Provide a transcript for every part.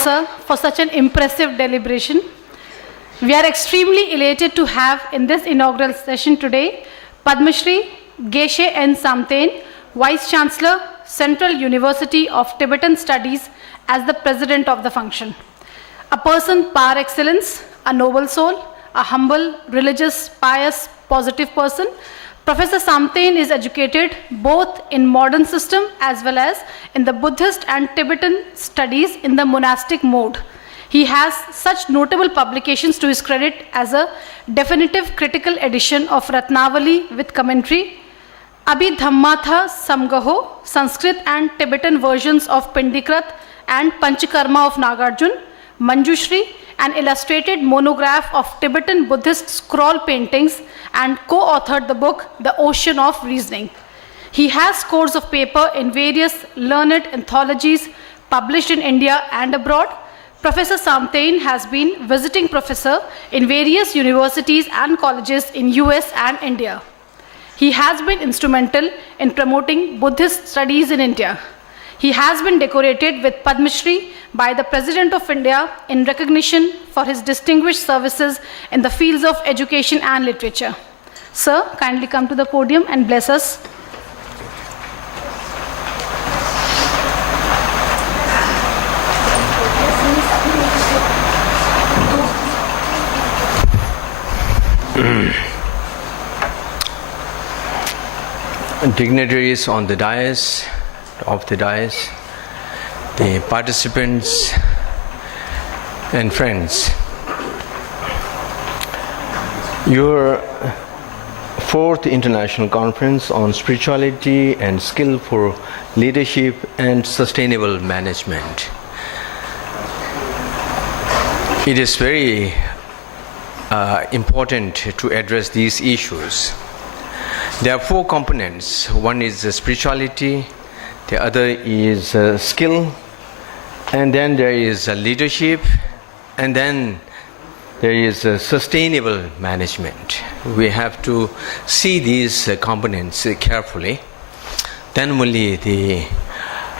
sir, for such an impressive deliberation. We are extremely elated to have in this inaugural session today Padmshree Geshe N. Samten, Vice Chancellor, Central University of Tibetan Studies, as the President of the function. A person par excellence, a noble soul, a humble, religious, pious, positive person. Professor Samten is educated both in modern system as well as in the Buddhist and Tibetan studies in the monastic mode. He has such notable publications to his credit as a definitive critical edition of Ratnavali with commentary, Abhidhammatha Samgaho, Sanskrit and Tibetan versions of Pindikrat and Panchakarma of Nagarjun, Manjushri, an illustrated monograph of Tibetan Buddhist scroll paintings, and co-authored the book The Ocean of Reasoning. He has scores of paper in various learned anthologies published in India and abroad. Professor Samten has been visiting professor in various universities and colleges in US and India. He has been instrumental in promoting Buddhist studies in India. He has been decorated with Padmshri by the President of India in recognition for his distinguished services in the fields of education and literature. Sir, kindly come to the podium and bless us. Dignitaries on the dais, the participants and friends. Your fourth international conference on spirituality and skill for leadership and sustainable management. It is very important to address these issues. There are four components. One is spirituality, the other is skill, and then there is leadership, and then there is sustainable management. We have to see these components carefully. Then only the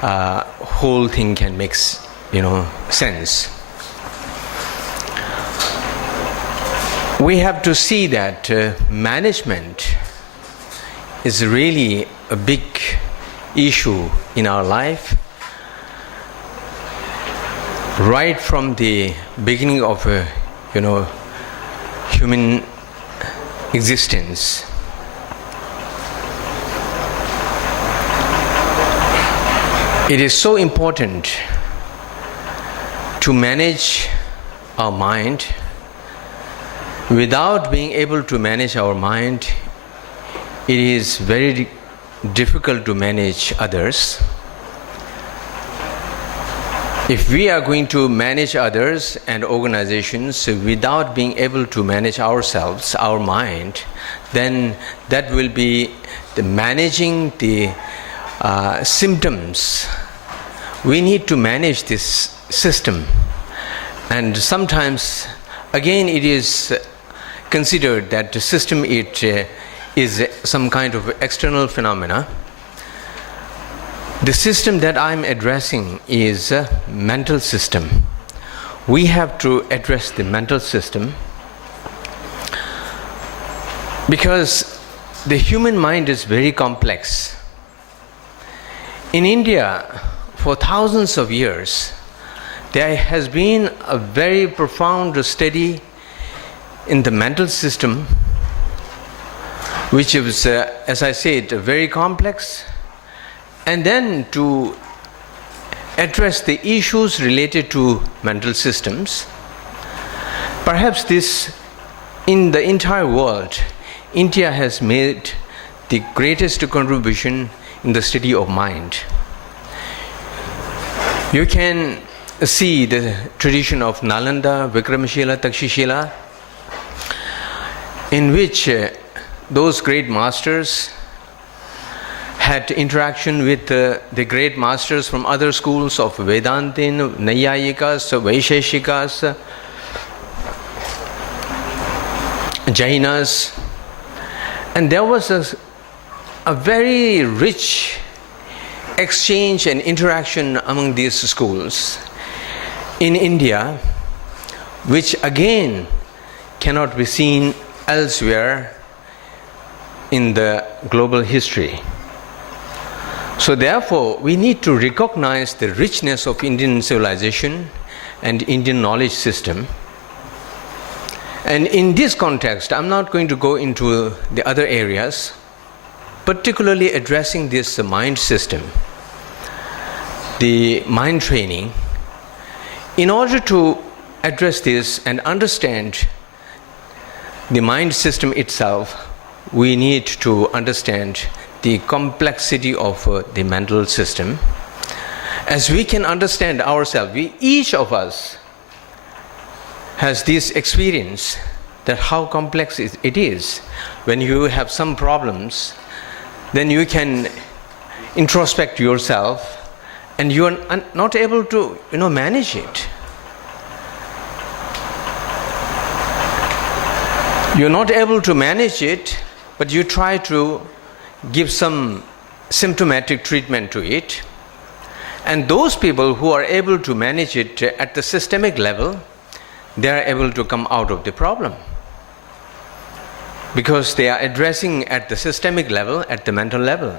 whole thing can make sense. We have to see that management is really a big issue in our life. Right from the beginning of human existence. It is so important to manage our mind. Without being able to manage our mind, it is very difficult to manage others. If we are going to manage others and organizations without being able to manage ourselves, our mind, then that will be managing the symptoms. We need to manage this system. And sometimes, again, it is considered that the system is some kind of external phenomena. The system that I'm addressing is a mental system. We have to address the mental system because the human mind is very complex. In India, for thousands of years, there has been a very profound study in the mental system, which is, as I said, very complex. And then to address the issues related to mental systems, perhaps this, in the entire world, India has made the greatest contribution in the study of mind. You can see the tradition of Nalanda, Vikramashila, Takshashila, in which those great masters had interaction with the great masters from other schools of Vedantin, Nayayikas, Vaisheshikas, Jainas, and there was a very rich exchange and interaction among these schools. in India, which again cannot be seen elsewhere in the global history. So therefore, we need to recognize the richness of Indian civilization and Indian knowledge system. And in this context, I'm not going to go into the other areas, particularly addressing this mind system, the mind training. In order to address this and understand the mind system itself, we need to understand the complexity of the mental system. As we can understand ourselves, each of us has this experience that how complex it is. When you have some problems, then you can introspect yourself and you are not able to manage it. You're not able to manage it, but you try to give some symptomatic treatment to it. And those people who are able to manage it at the systemic level, they are able to come out of the problem, because they are addressing at the systemic level, at the mental level.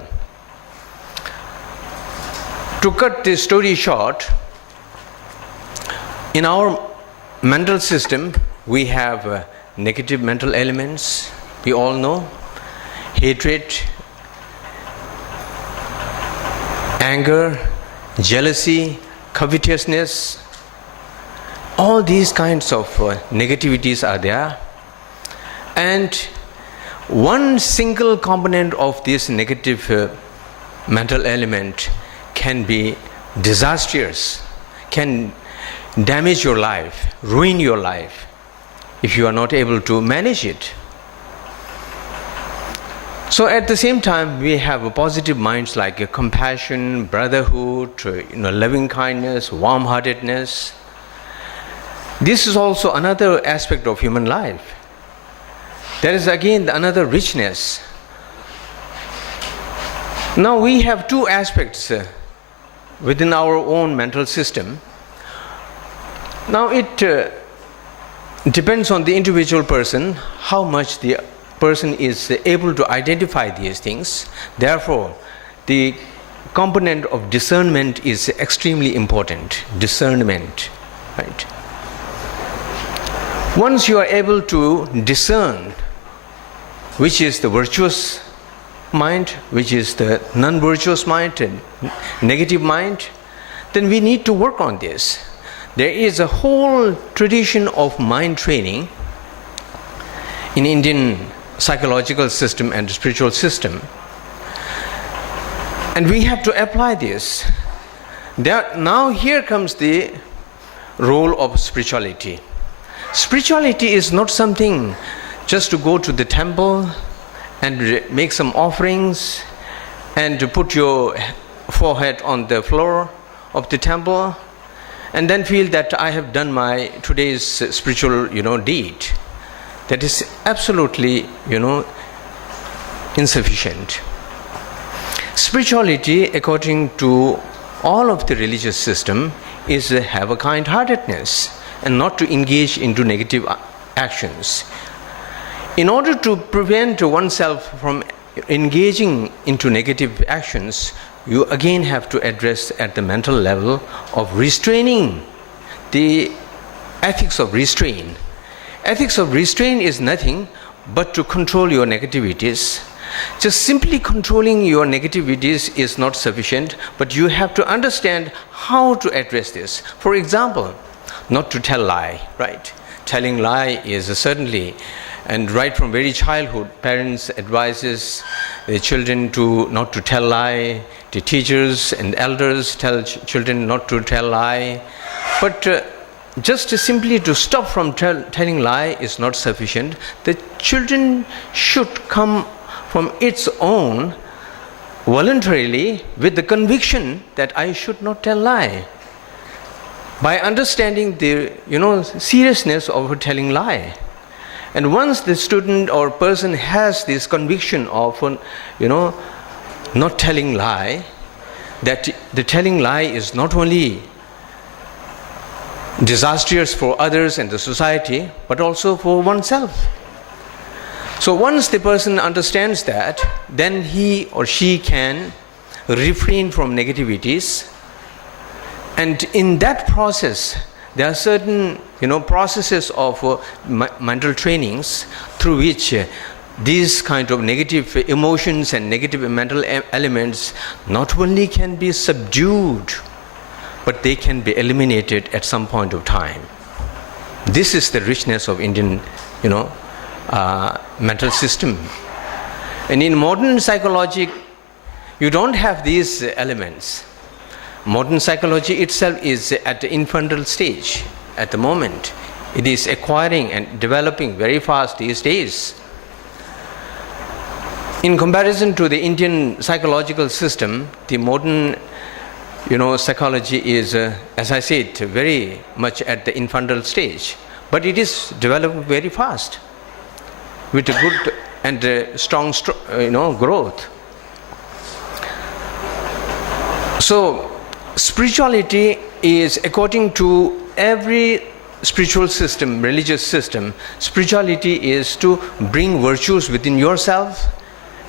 To cut this story short, in our mental system, we have negative mental elements, we all know, hatred, anger, jealousy, covetousness, all these kinds of negativities are there. And one single component of this negative mental element can be disastrous, can damage your life, ruin your life, if you are not able to manage it. So at the same time, we have positive minds like compassion, brotherhood, loving kindness, warm-heartedness. This is also another aspect of human life. There is again another richness. Now we have two aspects within our own mental system. Now it depends on the individual person how much the person is able to identify these things. Therefore, the component of discernment is extremely important. Discernment, right? Once you are able to discern which is the virtuous mind, which is the non-virtuous mind, and negative mind, then we need to work on this. There is a whole tradition of mind training in Indian psychological system and spiritual system, and we have to apply this. Now here comes the role of spirituality. Spirituality is not something just to go to the temple and make some offerings and to put your forehead on the floor of the temple and then feel that I have done my today's spiritual deed. That is absolutely insufficient. Spirituality, according to all of the religious system, is to have a kind-heartedness and not to engage into negative actions. In order to prevent oneself from engaging into negative actions, you again have to address at the mental level of restraining, the ethics of restraint. Ethics of restraint is nothing but to control your negativities. Just simply controlling your negativities is not sufficient, but you have to understand how to address this. For example, not to tell lie, right? Telling lie is certainly, and right from very childhood, parents advises the children to not to tell lie. The teachers and elders tell children not to tell lie. But just simply to stop from telling lie is not sufficient. The children should come from its own voluntarily with the conviction that I should not tell lie. By understanding the seriousness of telling lie. And once the student or person has this conviction of not telling lie, that the telling lie is not only disastrous for others and the society, but also for oneself. So once the person understands that, then he or she can refrain from negativities. And in that process, there are certain processes of mental trainings through which these kind of negative emotions and negative mental elements not only can be subdued, but they can be eliminated at some point of time. This is the richness of Indian mental system. And in modern psychology, you don't have these elements. Modern psychology itself is at the infantile stage at the moment. It is acquiring and developing very fast these days. In comparison to the Indian psychological system, the modern psychology is, as I said, very much at the infantile stage. But it is developing very fast with a good and strong growth. So spirituality is, according to every spiritual system, religious system, spirituality is to bring virtues within yourself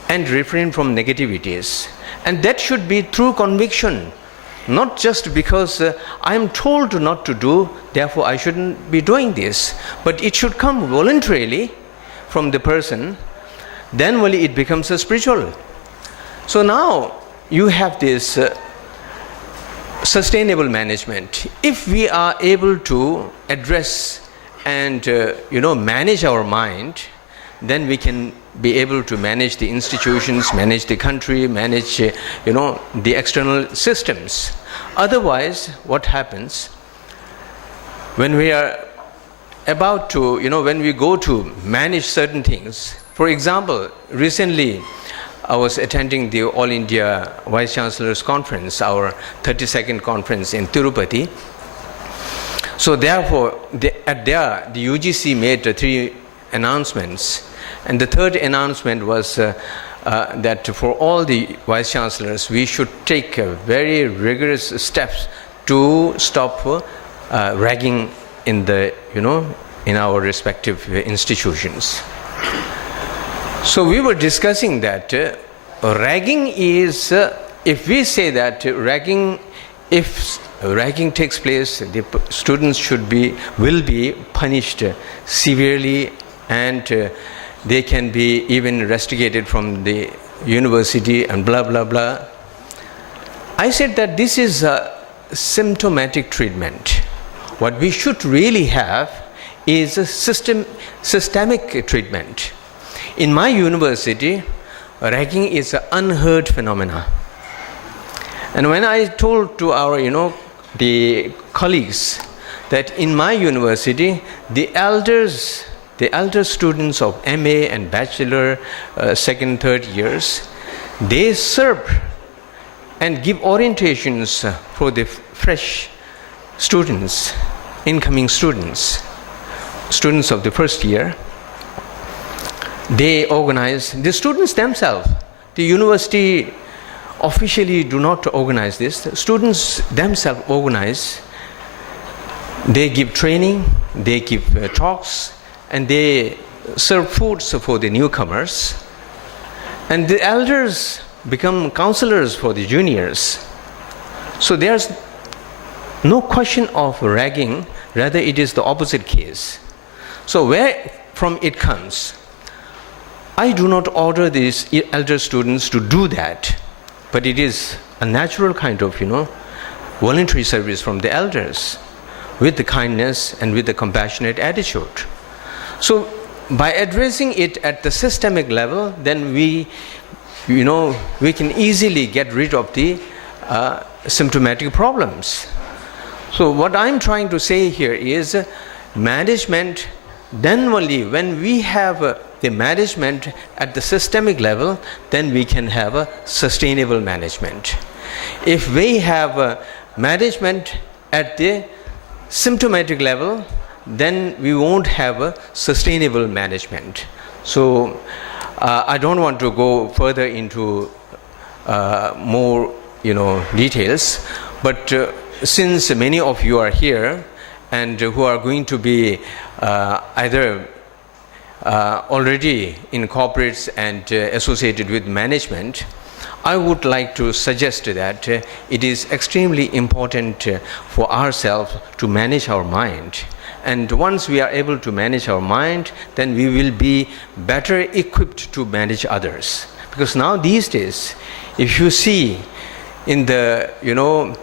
and refrain from negativities. And that should be through conviction, not just because I am told not to do, therefore I shouldn't be doing this. But it should come voluntarily from the person, then only it becomes a spiritual. So now you have this sustainable management. If we are able to address and manage our mind, then we can be able to manage the institutions, manage the country, manage the external systems. Otherwise, what happens when we are about to, when we go to manage certain things? For example, recently I was attending the All India Vice Chancellor's Conference, our 32nd conference in Tirupati. So therefore, the UGC made 3 announcements. And the third announcement was that for all the Vice Chancellors, we should take very rigorous steps to stop ragging in in our respective institutions. So we were discussing that ragging is, if we say that if ragging takes place, the students will be punished severely, and they can be even rusticated from the university and blah blah blah. I said that this is a symptomatic treatment. What we should really have is a systemic treatment. In my university, ragging is an unheard phenomena. And when I told to our, the colleagues that in my university, the elder students of MA and bachelor, second, third years, they serve and give orientations for the fresh students, incoming students of the first year. They organize, the students themselves, the university officially do not organize this, the students themselves organize. They give training, they give talks, and they serve foods for the newcomers. And the elders become counselors for the juniors. So there's no question of ragging, rather it is the opposite case. So where from it comes? I do not order these elder students to do that, but it is a natural kind of, voluntary service from the elders with the kindness and with the compassionate attitude. So by addressing it at the systemic level, then we can easily get rid of the symptomatic problems. So what I'm trying to say here is management, then only when we have the management at the systemic level, then we can have a sustainable management. If we have management at the symptomatic level, then we won't have a sustainable management. So I don't want to go further into more details, but since many of you are here and who are going to be either already in corporates and associated with management, I would like to suggest that it is extremely important for ourselves to manage our mind. And once we are able to manage our mind, then we will be better equipped to manage others. Because now these days, if you see in the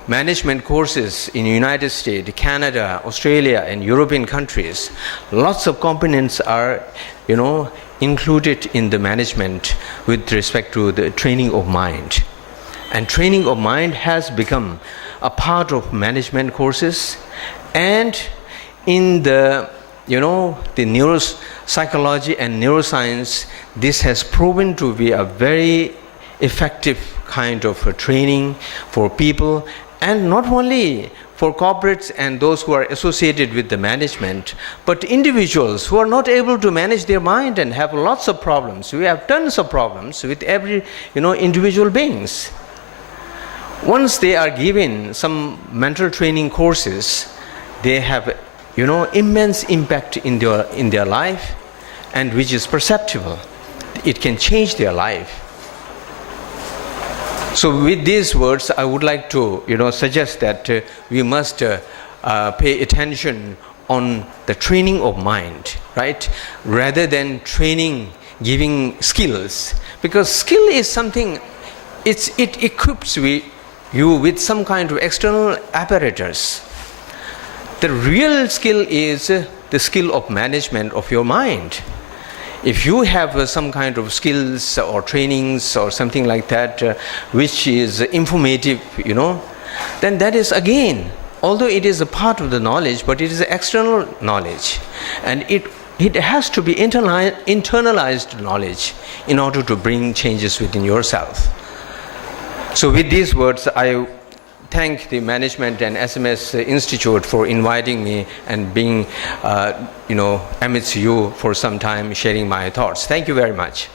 management courses in United States, Canada, Australia, and European countries, lots of components are included in the management with respect to the training of mind. And training of mind has become a part of management courses, and in the the neuropsychology and neuroscience, this has proven to be a very effective kind of training for people, and not only for corporates and those who are associated with the management, but individuals who are not able to manage their mind and have lots of problems. We have tons of problems with every individual beings. Once they are given some mental training courses, they have immense impact in their life, and which is perceptible. It can change their life. So with these words, I would like to suggest that we must pay attention on the training of mind, right? Rather than giving skills, because skill is something, it equips you with some kind of external apparatus. The real skill is the skill of management of your mind. If you have some kind of skills or trainings or something like that, which is informative, then that is again, although it is a part of the knowledge, but it is external knowledge. And it has to be internalized knowledge in order to bring changes within yourself. So with these words, I thank the management and SMS Institute for inviting me and being, amidst you for some time, sharing my thoughts. Thank you very much.